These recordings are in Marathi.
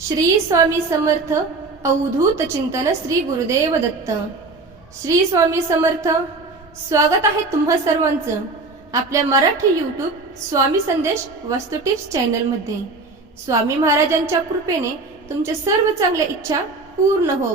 श्री स्वामी समर्थ अवधूत चिंतन श्री गुरुदेव दत्त. श्री स्वामी समर्थ स्वागत आहे तुम्हा सर्वांचं आपल्या मराठी यूट्यूब स्वामी संदेश वस्तू टिप्स चॅनलमध्ये. स्वामी महाराजांच्या कृपेने तुमच्या सर्व चांगल्या इच्छा पूर्ण हो.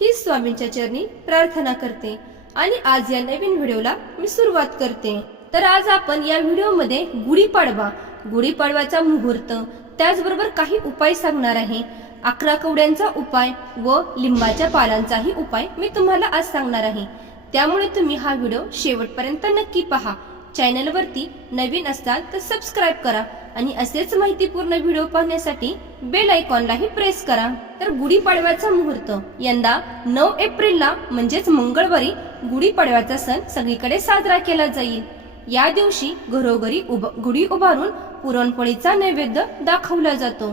ही स्वामींच्या चरणी प्रार्थना करते आणि आज या नवीन व्हिडिओला मी सुरुवात करते. तर आज आपण या व्हिडिओमध्ये गुढीपाडवा गुढीपाडव्याचा मुहूर्त त्याचबरोबर काही उपाय सांगणार आहे. अकरा कवड्यांचा उपाय व लिंबाच्या पालांचाही उपाय मी तुम्हाला आज सांगणार आहे. त्यामुळे तुम्ही हा व्हिडिओ शेवटपर्यंत नक्की पहा. चॅनलवरती नवीन असाल तर सबस्क्राईब करा आणि असेच माहितीपूर्ण व्हिडिओ पाहण्यासाठी बेल आयकॉनलाही प्रेस करा. तर गुढीपाडव्याचा मुहूर्त. यंदा नऊ एप्रिलला म्हणजेच मंगळवारी गुढीपाडव्याचा सण सगळीकडे साजरा केला जाईल. या दिवशी घरोघरी उभ गुढी उभारून पुरणपोळीचा नैवेद्य दाखवला जातो.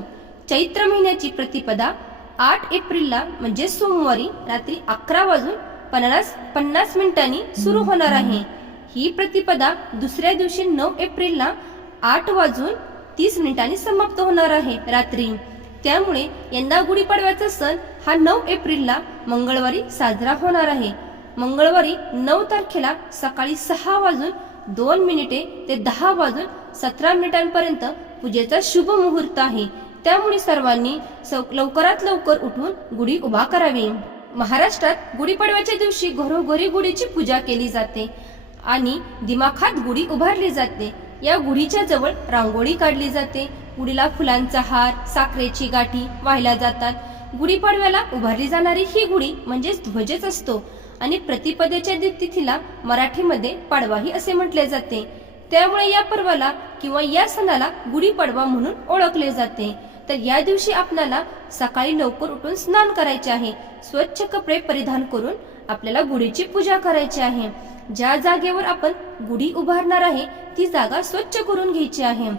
चैत्र महिन्याची प्रतिपदा आठ एप्रिलला म्हणजे सोमवारी रात्री अकरा वाजून पन्नास पन्नास मिनिटांनी सुरू होणार आहे. ही प्रतिपदा दुसऱ्या दिवशी नऊ एप्रिलला आठ वाजून तीस मिनिटांनी समाप्त होणार आहे रात्री. त्यामुळे यंदा गुढीपाडव्याचा सण हा नऊ एप्रिलला मंगळवारी साजरा होणार आहे. मंगळवारी नऊ तारखेला सकाळी सहा वाजून दोन मिनिटे ते दहा वाजून सतरा मिनिटांपर्यंत पूजेचा शुभ मुहूर्त आहे. त्यामुळे सर्वांनी लवकरात लवकर उठून गुढी उभा करावी. महाराष्ट्रात गुढीपाडव्याच्या दिवशी घरोघरी गुढीची पूजा केली जाते आणि दिमाखात गुढी उभारली जाते. या गुढीच्या जवळ रांगोळी काढली जाते. गुढीला फुलांचा हार साखरेची गाठी वाहिल्या जातात. गुढीपाडव्याला उभारली जाणारी ही गुढी म्हणजेच ध्वजच असतो. आणि प्रतिपदेच्या तिथीला मराठीमध्ये पाडवाही असे म्हटले जाते. त्यामुळे या पर्वाला किंवा या सणाला गुढीपाडवा म्हणून ओळखले जाते. तर या दिवशी आपल्याला सकाळी लवकर उठून स्नान करायचे आहे. स्वच्छ कपडे परिधान करून आपल्याला गुढीची पूजा करायची आहे. ज्या जागेवर आपण गुढी उभारणार आहे ती जागा स्वच्छ करून घ्यायची आहे.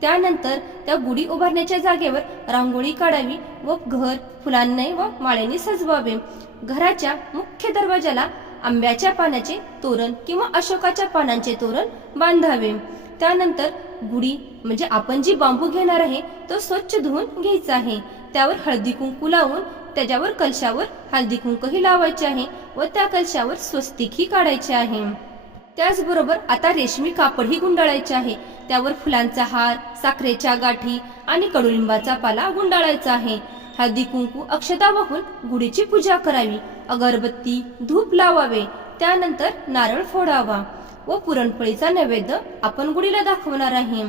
त्यानंतर त्या गुढी उभारण्याच्या जागेवर रांगोळी काढावी व घर फुलांनी व माळ्यांनी सजवावे. घराच्या मुख्य दरवाजाला आंब्याच्या पानाचे तोरण किंवा अशोकाच्या पानांचे तोरण बांधावे. त्यानंतर गुढी म्हणजे आपण जी बांबू घेणार आहे तो स्वच्छ धुवून घ्यायचा आहे. त्यावर हळदी कुंकू लावून त्याच्यावर कलशावर हळदी कुंकही लावायचे आहे व त्या कलशावर स्वस्तिकही काढायचे आहे. त्याचबरोबर आता रेशमी कापडही गुंडाळायचे आहे. त्यावर फुलांचा हार साखरेच्या गाठी आणि कडुलिंबाचा पाला गुंडाळायचा आहे. हळदी कुंकू अक्षता वाहून गुढीची पूजा करावी. अगरबत्ती धूप लावावे. त्यानंतर नारळ फोडावा. व पुरणपोळीचा नैवेद्य आपण गुढीला दाखवणार आहे.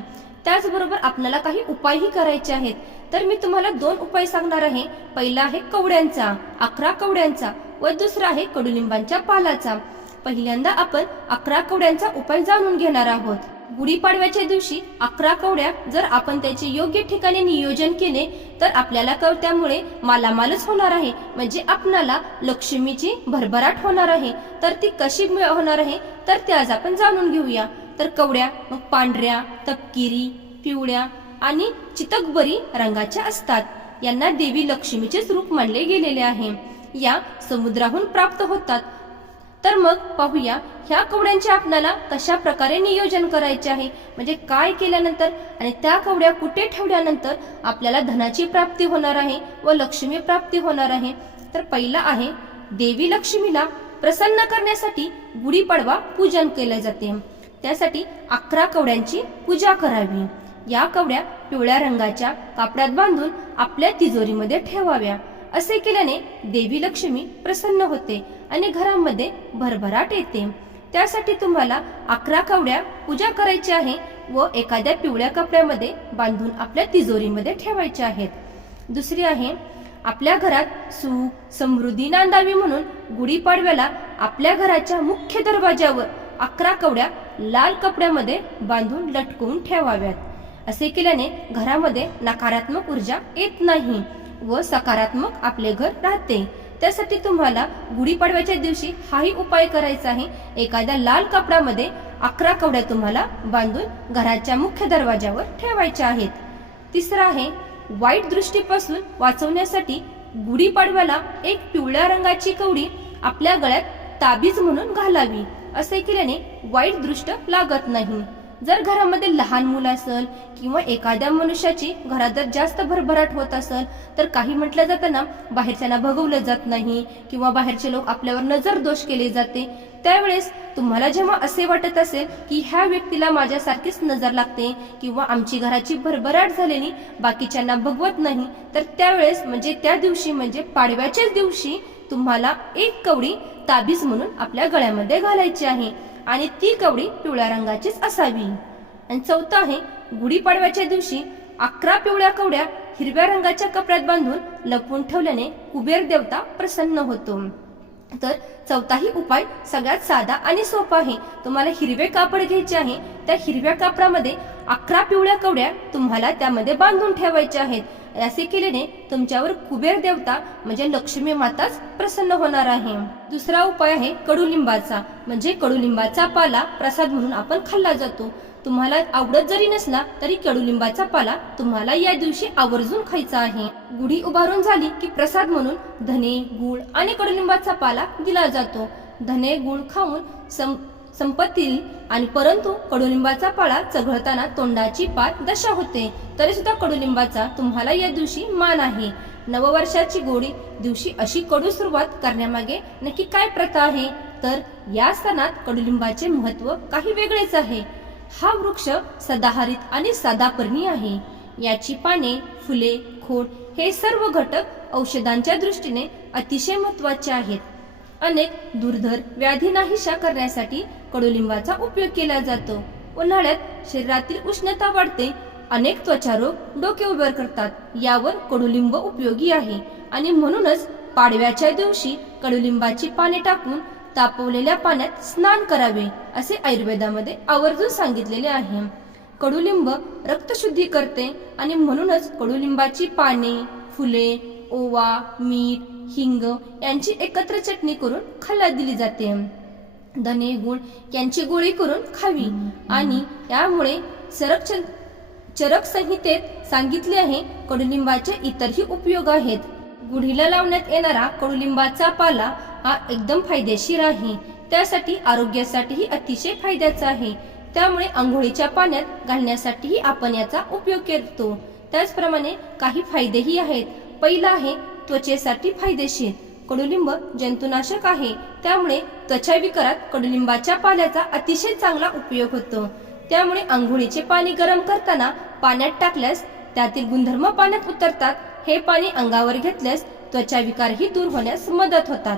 त्याचबरोबर आपल्याला काही उपायही करायचे आहेत. तर मी तुम्हाला दोन उपाय सांगणार आहे. पहिला आहे कवड्यांचा अकरा कवड्यांचा व दुसरा आहे कडुलिंबांच्या पालाचा. पहिल्यांदा आपण अकरा कवड्यांचा उपाय जाणून घेणार आहोत. गुढीपाडव्याच्या दिवशी अकरा कवड्या जर आपण त्याचे योग्य ठिकाणी नियोजन केले तर आपल्याला कव त्यामुळे मालामालच होणार आहे. म्हणजे आपणाला लक्ष्मीची भरभराट होणार आहे. तर ती कशी होणार आहे तर ते आज आपण जाणून घेऊया. तर कवड्या मग पांढऱ्या तपकिरी पिवळ्या आणि चितकबरी रंगाच्या असतात. यांना देवी लक्ष्मीचेच रूप मानले गेलेले आहे. या समुद्राहून प्राप्त होतात. तर मग पाहूया ह्या कवड्यांचे आपल्याला कशा प्रकारे नियोजन करायचे आहे? म्हणजे काय केल्यानंतर आणि त्या कवड्या कुठे ठेवल्यानंतर आपल्याला धनाची प्राप्ती होणार आहे व लक्ष्मी प्राप्ती होणार आहे? तर पहिला आहे देवी लक्ष्मीला प्रसन्न करण्यासाठी गुढीपाडवा पूजन केले जाते. त्यासाठी अकरा कवड्यांची पूजा करावी. या कवड्या पिवळ्या रंगाच्या कापडात बांधून आपल्या तिजोरीमध्ये ठेवाव्या. असे केल्याने देवी लक्ष्मी प्रसन्न होते आणि घरामध्ये भरभराट येते. त्यासाठी तुम्हाला अकरा कवड्या पूजा करायची आहे व एखाद्या पिवळ्या कपड्यामध्ये बांधून आपल्या तिजोरीमध्ये ठेवायच्या आहेत. दुसरी आहे आपल्या घरात सुख समृद्धी नांदावी म्हणून गुढीपाडव्याला आपल्या घराच्या मुख्य दरवाजावर अकरा कवड्या लाल कपड्यामध्ये बांधून लटकवून ठेवाव्यात. असे केल्याने घरामध्ये नकारात्मक ऊर्जा येत नाही. व सकारात्मक आपले घर राहते. त्यासाठी तुम्हाला गुढीपाडव्याच्या दिवशी हाही उपाय करायचा आहे. एखाद्या लाल कपड्यामध्ये अकरा कवड्या तुम्हाला बांधून घराच्या मुख्य दरवाजावर ठेवायच्या आहेत. तिसरा आहे वाईट दृष्टीपासून वाचवण्यासाठी गुढीपाडव्याला एक पिवळ्या रंगाची कवडी आपल्या गळ्यात ताबीज म्हणून घालावी. असे केल्याने वाईट दृष्ट लागत नाही. जर घरामध्ये लहान मुलं असेल किंवा एखाद्या मनुष्याची घरात जर जास्त भरभराट होत असेल तर काही म्हटलं जाताना बाहेरच्यांना भगवलं जात नाही किंवा बाहेरचे लोक आपल्यावर नजर दोष केले जाते. त्यावेळेस तुम्हाला जेव्हा असे वाटत असेल की ह्या व्यक्तीला माझ्यासारखीच नजर लागते किंवा आमची घराची भरभराट झालेली बाकीच्यांना भगवत नाही तर त्यावेळेस म्हणजे त्या दिवशी म्हणजे पाडव्याच्याच दिवशी तुम्हाला एक कवडी ताबीज म्हणून आपल्या गळ्यामध्ये घालायची आहे. आणि ती कवडी पिवळ्या रंगाचीच असावी. आणि चौथं आहे गुढीपाडव्याच्या दिवशी अकरा पिवळ्या कवड्या हिरव्या रंगाच्या कपड्यात बांधून लपवून ठेवल्याने कुबेर देवता प्रसन्न होतो. तर चौथाही उपाय सगळ्यात साधा आणि सोपा आहे. तुम्हाला हिरवे कापड घ्यायचे आहे त्या हिरव्या कापडामध्ये अकरा पिवळ्या कवड्या तुम्हाला त्यामध्ये बांधून ठेवायच्या आहेत. असे केल्याने तुमच्यावर कुबेर देवता म्हणजे लक्ष्मी माताच प्रसन्न होणार आहे. दुसरा उपाय आहे कडुलिंबाचा. म्हणजे कडुलिंबाचा पाला प्रसाद म्हणून आपण खाल्ला जातो. तुम्हाला आवडत जरी नसला तरी कडुलिंबाचा पाला तुम्हाला या दिवशी आवर्जून खायचा आहे. गुढी उभारून झाली की प्रसाद म्हणून धने गुळ आणि कडुलिंबाचा पाला दिला जातो. धने गुळ खाऊन सम संपत्ती आणि परंतु कडुलिंबाचा पाळा चघळताना तोंडाची पात दशा होते तरी सुद्धा कडुलिंबाचा तुम्हाला या दिवशी मान आहे. नववर्षाची गोडी दिवशी अशी कडू सुरुवात करण्यामागे नक्की काय प्रथा आहे? तर या सणात कडुलिंबाचे महत्त्व काही वेगळेच आहे. हा वृक्ष सदाहरित आणि सदापर्णी आहे. याची पाने फुले खोड हे सर्व घटक औषधांच्या दृष्टीने अतिशय महत्त्वाचे आहेत. अनेक दुर्धर व्याधी नाहीशा करण्यासाठी कडुलिंबाचा उपयोग केला जातो. उन्हाळ्यात शरीरातील उष्णता वाढते अनेक त्वचारोग डोके उभे करतात यावर कडुलिंब उपयोगी आहे. आणि म्हणूनच पाडव्याच्या दिवशी कडुलिंबाची पाने टाकून तापवलेल्या पाण्यात स्नान करावे असे आयुर्वेदामध्ये आवर्जून सांगितलेले आहे. कडुलिंब रक्तशुद्धी करते आणि म्हणूनच कडुलिंबाची पाने फुले ओवा मीठ हिंग यांची एकत्र चटणी करून खाल्ला दिली जाते. धने गुळ यांची गोळी करून खावी. आणि यामुळे संरक्षण चरक संहितेत सांगितले आहे कडुलिंबाचे इतरही उपयोग आहेत. गुढीला लावण्यात येणारा कडुलिंबाचा पाला हा एकदम फायदेशीर आहे. त्यासाठी आरोग्यासाठीही अतिशय फायद्याचा आहे. त्यामुळे आंघोळीच्या पाण्यात घालण्यासाठीही आपण याचा उपयोग करतो. त्याचप्रमाणे काही फायदेही आहेत. पहिला आहे त्वचेसाठी फायदेशीर. कडुलिंब जंतुनाशक आहे त्यामुळे त्वचा विकारात कडुलिंबाच्या पाल्याचा अतिशय चांगला उपयोग होतो. त्यामुळे आंघोळीचे पाणी गरम करताना पाण्यात टाकल्यास त्यातील गुणधर्म पाण्यात उतरतात. हे पाणी अंगावर घेतल्यास त्वचा विकारही दूर होण्यास मदत होतात.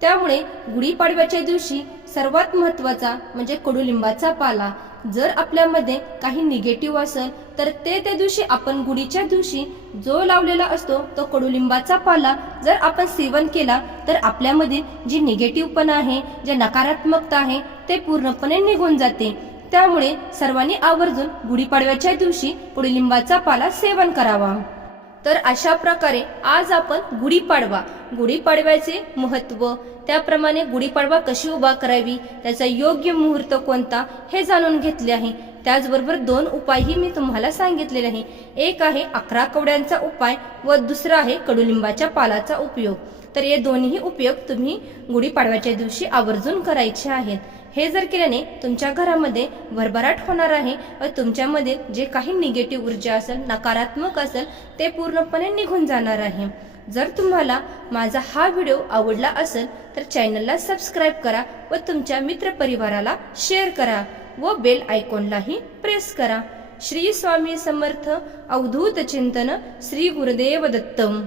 त्यामुळे गुढीपाडव्याच्या दिवशी सर्वात महत्त्वाचा म्हणजे कडुलिंबाचा पाला. जर आपल्यामध्ये काही निगेटिव्ह असेल तर ते त्या दिवशी आपण गुढीच्या दिवशी जो लावलेला असतो तो कडुलिंबाचा पाला जर आपण सेवन केला तर आपल्यामध्ये जी निगेटिव्हपणा आहे जे नकारात्मकता आहे ते पूर्णपणे निघून जाते. त्यामुळे सर्वांनी आवर्जून गुढीपाडव्याच्या दिवशी कडुलिंबाचा पाला सेवन करावा. तर अशा प्रकारे आज आपण गुढीपाडवा गुढीपाडव्याचे महत्त्व त्याप्रमाणे गुढीपाडवा कशी उभा करावी त्याचा योग्य मुहूर्त कोणता हे जाणून घेतले आहे. त्याचबरोबर दोन उपायही मी तुम्हाला सांगितलेले आहे. एक आहे अकरा कवड्यांचा उपाय व दुसरा आहे कडुलिंबाच्या पालाचा उपयोग. तर हे दोन्ही उपयोग तुम्ही गुढीपाडव्याच्या दिवशी आवर्जून करायचे आहेत. हे जर केल्याने तुमच्या घरामध्ये भरभराट होणार आहे व तुमच्यामध्ये जे काही निगेटिव्ह ऊर्जा असेल नकारात्मक असेल ते पूर्णपणे निघून जाणार आहे. जर तुम्हाला माझा हा व्हिडिओ आवडला असेल तर चॅनलला सबस्क्राईब करा व तुमच्या मित्रपरिवाराला शेअर करा व बेल आयकॉनलाही प्रेस करा. श्री स्वामी समर्थ अवधूत चिंतन श्री गुरुदेव दत्तम.